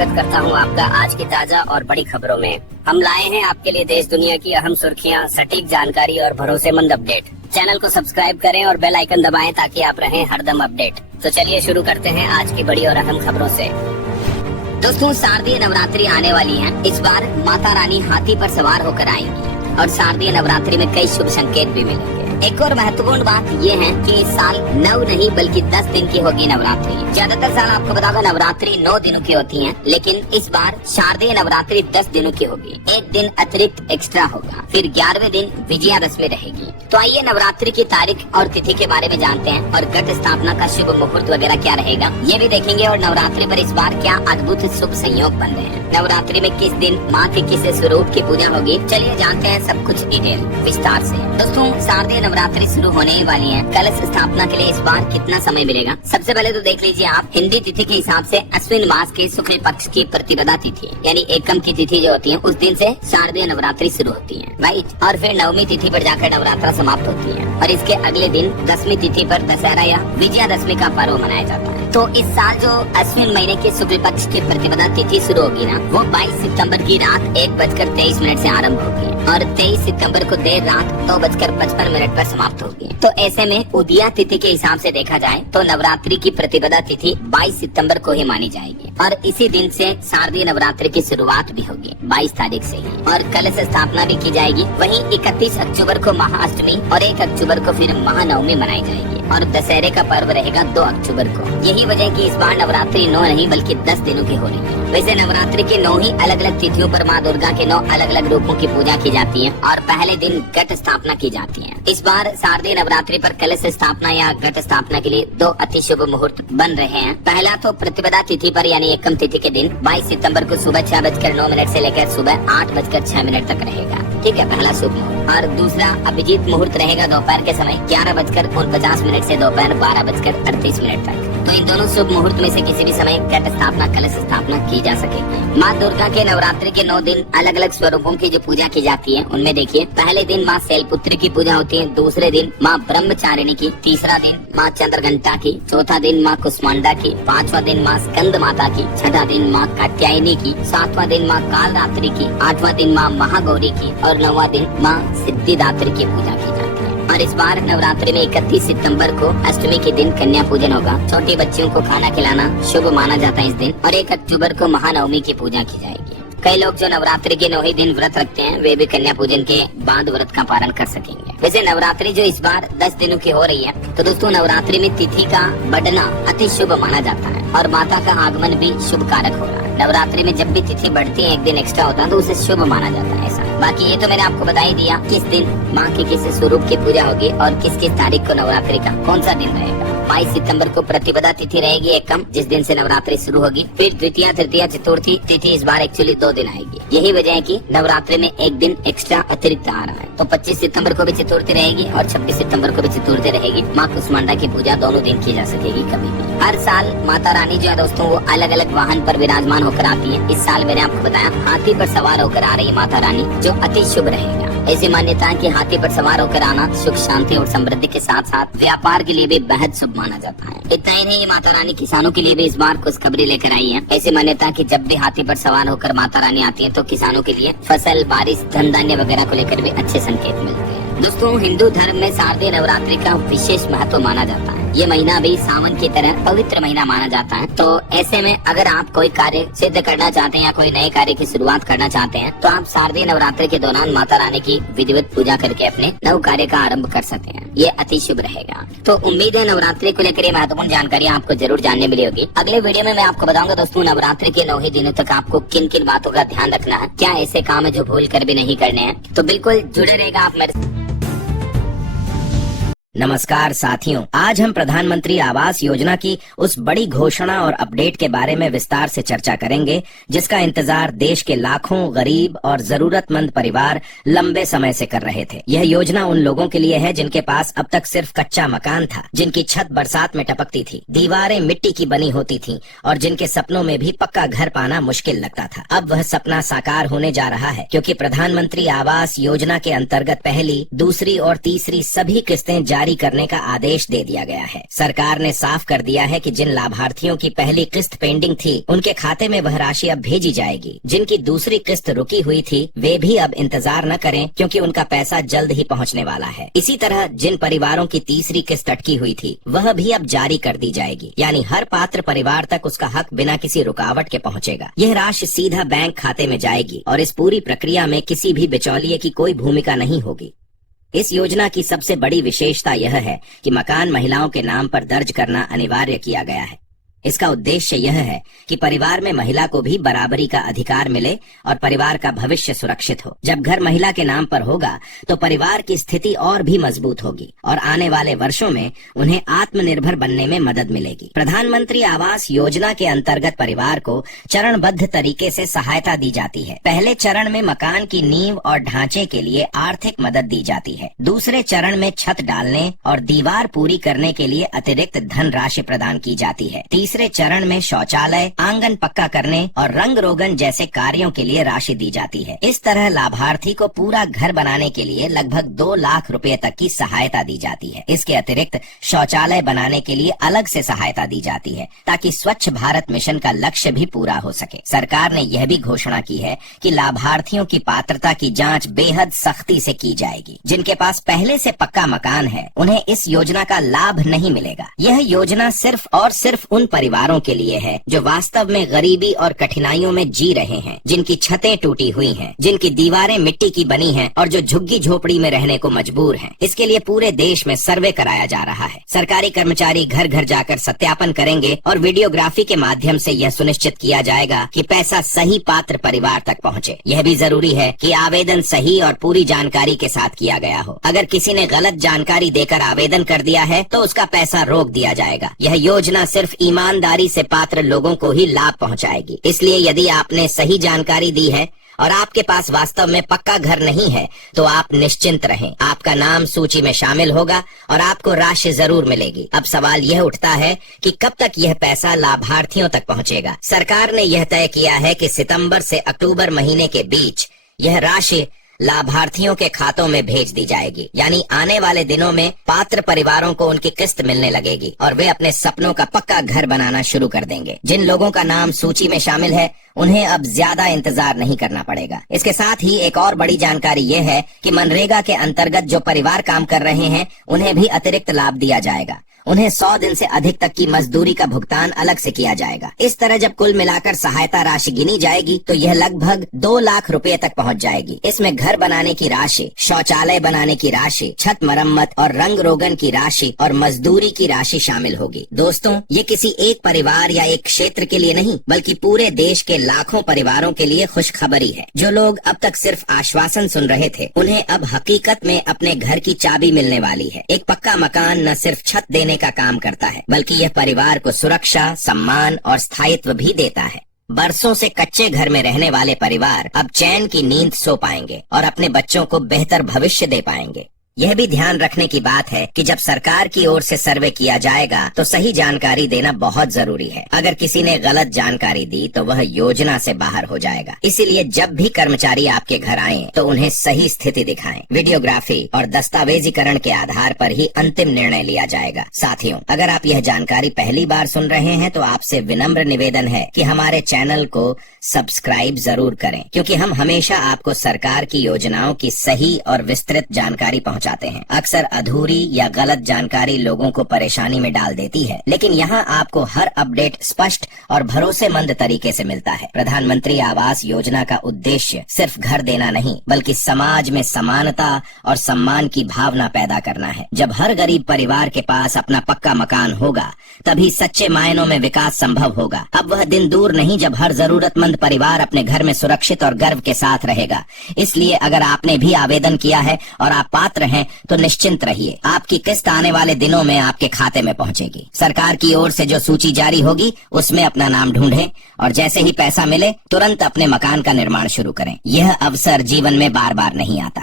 स्वागत करता हूं आपका आज की ताजा और बड़ी खबरों में। हम लाए हैं आपके लिए देश दुनिया की अहम सुर्खियां, सटीक जानकारी और भरोसेमंद अपडेट। चैनल को सब्सक्राइब करें और बेल आइकन दबाएं ताकि आप रहें हरदम अपडेट। तो चलिए शुरू करते हैं आज की बड़ी और अहम खबरों से। दोस्तों, शारदीय नवरात्रि आने वाली है। इस बार माता रानी हाथी पर सवार होकर आएंगी और शारदीय नवरात्रि में कई शुभ संकेत भी मिलेंगे। एक और महत्वपूर्ण बात ये है कि इस साल 9 नहीं बल्कि 10 दिन की होगी नवरात्रि। ज्यादातर साल आपको बताऊंगा नवरात्रि 9 दिनों की होती है, लेकिन इस बार शारदीय नवरात्रि 10 दिनों की होगी। एक दिन अतिरिक्त एक्स्ट्रा होगा। फिर 11वें दिन विजयादशमी रहेगी। तो आइए नवरात्रि की तारीख और तिथि के बारे में जानते हैं और घट स्थापना का शुभ मुहूर्त वगैरह क्या रहेगा ये भी देखेंगे। और नवरात्रि पर इस बार क्या अद्भुत शुभ संयोग बन रहे हैं। नवरात्रि में किस दिन माँ के किस स्वरूप की पूजा होगी, चलिए जानते हैं सब कुछ डिटेल विस्तार से। दोस्तों, शारदीय नवरात्रि शुरू होने ही वाली है। कलश स्थापना के लिए इस बार कितना समय मिलेगा, सबसे पहले तो देख लीजिए आप। हिंदी तिथि के हिसाब से अश्विन मास के शुक्ल पक्ष की प्रतिपदा तिथि यानी एकम की तिथि जो होती है उस दिन से शारदीय नवरात्रि शुरू होती है, राइट। और फिर 9वीं तिथि पर जाकर नवरात्रा समाप्त होती है और इसके अगले दिन 10वीं तिथि पर दशहरा या विजयादशमी का पर्व मनाया जाता है। तो इस साल जो अश्विन महीने के शुक्ल पक्ष की प्रतिपदा तिथि शुरू होगी ना, वो 22 सितंबर की रात 1:23 से आरंभ होगी और 23 सितंबर को देर रात 2:55 पर समाप्त होगी। तो ऐसे में उदया तिथि के हिसाब से देखा जाए तो नवरात्रि की प्रतिपदा तिथि 22 सितंबर को ही मानी जाएगी और इसी दिन से शारदीय नवरात्रि की शुरुआत भी होगी 22 तारीख से ही। और कलश स्थापना भी की जाएगी। वहीं 31 अक्टूबर को महाअष्टमी और 1 अक्टूबर को फिर महानवमी मनाई जाएगी और दशहरे का पर्व रहेगा 2 अक्टूबर को। यही वजह है कि इस बार नवरात्रि 9 नहीं बल्कि 10 दिनों की हो रही है। वैसे नवरात्रि के 9 ही अलग अलग तिथियों पर माँ दुर्गा के 9 अलग अलग रूपों की पूजा की जाती है और पहले दिन घट स्थापना की जाती है। इस बार शारदीय नवरात्रि पर कलश स्थापना या घट स्थापना के लिए 2 अति शुभ मुहूर्त बन रहे हैं। पहला तो प्रतिपदा तिथि पर यानी एकम तिथि के दिन 22 सितंबर को सुबह 6:09 से लेकर सुबह 8:06 तक रहेगा, ठीक है, पहला शुभ मुहूर्त। और दूसरा अभिजीत मुहूर्त रहेगा दोपहर के समय 11:49 से दोपहर 12:38 तक। तो इन दोनों शुभ मुहूर्त में से किसी भी समय घट स्थापना कलश स्थापना की जा सकेगी। माँ दुर्गा के नवरात्रि के 9 दिन अलग अलग स्वरूपों की जो पूजा की जाती है उनमें देखिए, पहले दिन माँ शैलपुत्री की पूजा होती है, दूसरे दिन माँ ब्रह्मचारिणी की, तीसरा दिन माँ चंद्रघंटा की, चौथा दिन माँ कुष्मांडा की, 5वां दिन माँ स्कंद माता की, 6वां दिन माँ कात्यायनी की, 7वां दिन माँ कालरात्रि की, 8वां दिन माँ महागौरी की और 9वां दिन माँ सिद्धिदात्री की पूजा की जाती है। और इस बार नवरात्रि में 31 सितंबर को अष्टमी के दिन कन्या पूजन होगा। छोटी बच्चियों को खाना खिलाना शुभ माना जाता है इस दिन। और 1 अक्टूबर को महानवमी की पूजा की जाएगी। कई लोग जो नवरात्रि के 9 ही दिन व्रत रखते हैं वे भी कन्या पूजन के बाद व्रत का पालन कर सकेंगे। वैसे नवरात्रि जो इस बार 10 दिनों की हो रही है, तो दोस्तों नवरात्रि में तिथि का बढ़ना अति शुभ माना जाता है और माता का आगमन भी शुभ कारक हो रहा है। नवरात्रि में जब भी तिथि बढ़ती है, एक दिन एक्स्ट्रा होता है, तो उसे शुभ माना जाता है ऐसा। बाकी ये तो मैंने आपको बता ही दिया किस दिन माँ के किस स्वरूप की पूजा होगी और किस किस तारीख को नवरात्रि का कौन सा दिन रहेगा। 22 सितंबर को प्रतिपदा तिथि रहेगी एकम, जिस दिन से नवरात्रि शुरू होगी। फिर द्वितीय, तृतीय, चतुर्थी तिथि इस बार एक्चुअली 2 दिन आएगी। यही वजह है कि नवरात्रि में एक दिन एक्स्ट्रा अतिरिक्त आ रहा है। तो 25 सितंबर को भी चतुर्थी रहेगी और 26 सितंबर को भी चतुर्थी रहेगी। माँ कुष्मांडा की पूजा दोनों दिन की जा सकेगी कभी भी। हर साल माता रानी जो है दोस्तों वो अलग अलग वाहन पर विराजमान होकर आती है। इस साल मैंने आपको बताया हाथी पर सवार होकर आ रही है माता रानी, जो अति शुभ रहेगा। ऐसी मान्यता है कि हाथी पर सवार होकर आना सुख, शांति और समृद्धि के साथ साथ व्यापार के लिए भी बेहद शुभ माना जाता है। इतना ही नहीं, माता रानी किसानों के लिए भी इस बार खुशखबरी लेकर आई है। ऐसी मान्यता है कि जब भी हाथी पर सवार होकर माता रानी आती है तो किसानों के लिए फसल, बारिश, धन धान्य वगैरह को लेकर भी अच्छे संकेत मिलते हैं। दोस्तों, हिंदू धर्म में शारदीय नवरात्रि का विशेष महत्व माना जाता है। ये महीना भी सावन की तरह पवित्र महीना माना जाता है। तो ऐसे में अगर आप कोई कार्य सिद्ध करना चाहते हैं या कोई नए कार्य की शुरुआत करना चाहते हैं तो आप शारदीय नवरात्रि के दौरान माता रानी की विधिवत पूजा करके अपने नव कार्य का आरंभ कर सकते हैं। ये अति शुभ रहेगा। तो उम्मीद है नवरात्रि को लेकर ये महत्वपूर्ण जानकारी आपको जरूर जानने मिली होगी। अगले वीडियो में मैं आपको बताऊंगा दोस्तों नवरात्रि के 9 ही दिनों तक आपको किन किन बातों का ध्यान रखना है, क्या ऐसे काम है जो भूल कर भी नहीं करने हैं। तो बिल्कुल जुड़े रहेगा आप मेरे। नमस्कार साथियों, आज हम प्रधानमंत्री आवास योजना की उस बड़ी घोषणा और अपडेट के बारे में विस्तार से चर्चा करेंगे जिसका इंतजार देश के लाखों गरीब और जरूरतमंद परिवार लंबे समय से कर रहे थे। यह योजना उन लोगों के लिए है जिनके पास अब तक सिर्फ कच्चा मकान था, जिनकी छत बरसात में टपकती थी, दीवारें मिट्टी की बनी होती थीं और जिनके सपनों में भी पक्का घर पाना मुश्किल लगता था। अब वह सपना साकार होने जा रहा है क्योंकि प्रधानमंत्री आवास योजना के अंतर्गत पहली, दूसरी और तीसरी सभी किस्तें जारी करने का आदेश दे दिया गया है। सरकार ने साफ कर दिया है कि जिन लाभार्थियों की पहली किस्त पेंडिंग थी उनके खाते में वह राशि अब भेजी जाएगी। जिनकी दूसरी किस्त रुकी हुई थी वे भी अब इंतजार न करें, क्योंकि उनका पैसा जल्द ही पहुंचने वाला है। इसी तरह जिन परिवारों की तीसरी किस्त अटकी हुई थी वह भी अब जारी कर दी जाएगी, यानी हर पात्र परिवार तक उसका हक बिना किसी रुकावट के पहुंचेगा। यह राशि सीधा बैंक खाते में जाएगी और इस पूरी प्रक्रिया में किसी भी बिचौलिए की कोई भूमिका नहीं होगी। इस योजना की सबसे बड़ी विशेषता यह है कि मकान महिलाओं के नाम पर दर्ज करना अनिवार्य किया गया है। इसका उद्देश्य यह है कि परिवार में महिला को भी बराबरी का अधिकार मिले और परिवार का भविष्य सुरक्षित हो। जब घर महिला के नाम पर होगा तो परिवार की स्थिति और भी मजबूत होगी और आने वाले वर्षों में उन्हें आत्मनिर्भर बनने में मदद मिलेगी। प्रधानमंत्री आवास योजना के अंतर्गत परिवार को चरणबद्ध तरीके से सहायता दी जाती है। पहले चरण में मकान की नींव और ढांचे के लिए आर्थिक मदद दी जाती है। दूसरे चरण में छत डालने और दीवार पूरी करने के लिए अतिरिक्त धन राशि प्रदान की जाती है। तीसरे चरण में शौचालय, आंगन पक्का करने और रंग रोगन जैसे कार्यों के लिए राशि दी जाती है। इस तरह लाभार्थी को पूरा घर बनाने के लिए लगभग 2 लाख रुपए तक की सहायता दी जाती है। इसके अतिरिक्त शौचालय बनाने के लिए अलग से सहायता दी जाती है ताकि स्वच्छ भारत मिशन का लक्ष्य भी पूरा हो सके। सरकार ने यह भी घोषणा की है कि लाभार्थियों की पात्रता की जांच बेहद सख्ती से की जाएगी। जिनके पास पहले से पक्का मकान है उन्हें इस योजना का लाभ नहीं मिलेगा। यह योजना सिर्फ और सिर्फ उन परिवारों के लिए है जो वास्तव में गरीबी और कठिनाइयों में जी रहे हैं, जिनकी छतें टूटी हुई हैं, जिनकी दीवारें मिट्टी की बनी हैं और जो झुग्गी झोपड़ी में रहने को मजबूर हैं। इसके लिए पूरे देश में सर्वे कराया जा रहा है। सरकारी कर्मचारी घर घर जाकर सत्यापन करेंगे और वीडियोग्राफी के माध्यम से यह सुनिश्चित किया जाएगा कि पैसा सही पात्र परिवार तक पहुंचे। यह भी जरूरी है कि आवेदन सही और पूरी जानकारी के साथ किया गया हो। अगर किसी ने गलत जानकारी देकर आवेदन कर दिया है तो उसका पैसा रोक दिया जाएगा। यह योजना सिर्फ ईमानदारी से पात्र लोगों को ही लाभ पहुंचाएगी। इसलिए यदि आपने सही जानकारी दी है और आपके पास वास्तव में पक्का घर नहीं है तो आप निश्चिंत रहें, आपका नाम सूची में शामिल होगा और आपको राशि जरूर मिलेगी। अब सवाल यह उठता है कि कब तक यह पैसा लाभार्थियों तक पहुंचेगा। सरकार ने यह तय किया है कि सितंबर से अक्टूबर महीने के बीच यह राशि लाभार्थियों के खातों में भेज दी जाएगी, यानी आने वाले दिनों में पात्र परिवारों को उनकी किस्त मिलने लगेगी और वे अपने सपनों का पक्का घर बनाना शुरू कर देंगे। जिन लोगों का नाम सूची में शामिल है उन्हें अब ज्यादा इंतजार नहीं करना पड़ेगा। इसके साथ ही एक और बड़ी जानकारी ये है कि मनरेगा के अंतर्गत जो परिवार काम कर रहे हैं उन्हें भी अतिरिक्त लाभ दिया जाएगा। उन्हें 100 दिन से अधिक तक की मजदूरी का भुगतान अलग से किया जाएगा। इस तरह जब कुल मिलाकर सहायता राशि गिनी जाएगी तो यह लगभग 2 लाख रुपए तक पहुंच जाएगी। इसमें घर बनाने की राशि, शौचालय बनाने की राशि, छत मरम्मत और रंग रोगन की राशि और मजदूरी की राशि शामिल होगी। दोस्तों, ये किसी एक परिवार या एक क्षेत्र के लिए नहीं बल्कि पूरे देश के लाखों परिवारों के लिए खुशखबरी है। जो लोग अब तक सिर्फ आश्वासन सुन रहे थे उन्हें अब हकीकत में अपने घर की चाबी मिलने वाली है। एक पक्का मकान न सिर्फ छत देने का काम करता है बल्कि यह परिवार को सुरक्षा, सम्मान और स्थायित्व भी देता है। बरसों से कच्चे घर में रहने वाले परिवार अब चैन की नींद सो पाएंगे और अपने बच्चों को बेहतर भविष्य दे पाएंगे। यह भी ध्यान रखने की बात है कि जब सरकार की ओर से सर्वे किया जाएगा तो सही जानकारी देना बहुत जरूरी है। अगर किसी ने गलत जानकारी दी तो वह योजना से बाहर हो जाएगा। इसीलिए जब भी कर्मचारी आपके घर आएं तो उन्हें सही स्थिति दिखाएं। वीडियोग्राफी और दस्तावेजीकरण के आधार पर ही अंतिम निर्णय लिया जाएगा। साथियों, अगर आप यह जानकारी पहली बार सुन रहे हैं तो आपसे विनम्र निवेदन है कि हमारे चैनल को सब्सक्राइब जरूर करें, क्योंकि हम हमेशा आपको सरकार की योजनाओं की सही और विस्तृत जानकारी पहुंचाते हैं। अक्सर अधूरी या गलत जानकारी लोगों को परेशानी में डाल देती है, लेकिन यहाँ आपको हर अपडेट स्पष्ट और भरोसेमंद तरीके से मिलता है। प्रधानमंत्री आवास योजना का उद्देश्य सिर्फ घर देना नहीं बल्कि समाज में समानता और सम्मान की भावना पैदा करना है। जब हर गरीब परिवार के पास अपना पक्का मकान होगा तभी सच्चे मायनों में विकास संभव होगा। अब वह दिन दूर नहीं जब हर जरूरतमंद परिवार अपने घर में सुरक्षित और गर्व के साथ रहेगा। इसलिए अगर आपने भी आवेदन किया है और आप पात्र हैं तो निश्चिंत रहिए, आपकी किस्त आने वाले दिनों में आपके खाते में पहुंचेगी। सरकार की ओर से जो सूची जारी होगी उसमें अपना नाम ढूंढें और जैसे ही पैसा मिले तुरंत अपने मकान का निर्माण शुरू करें। यह अवसर जीवन में बार बार नहीं आता।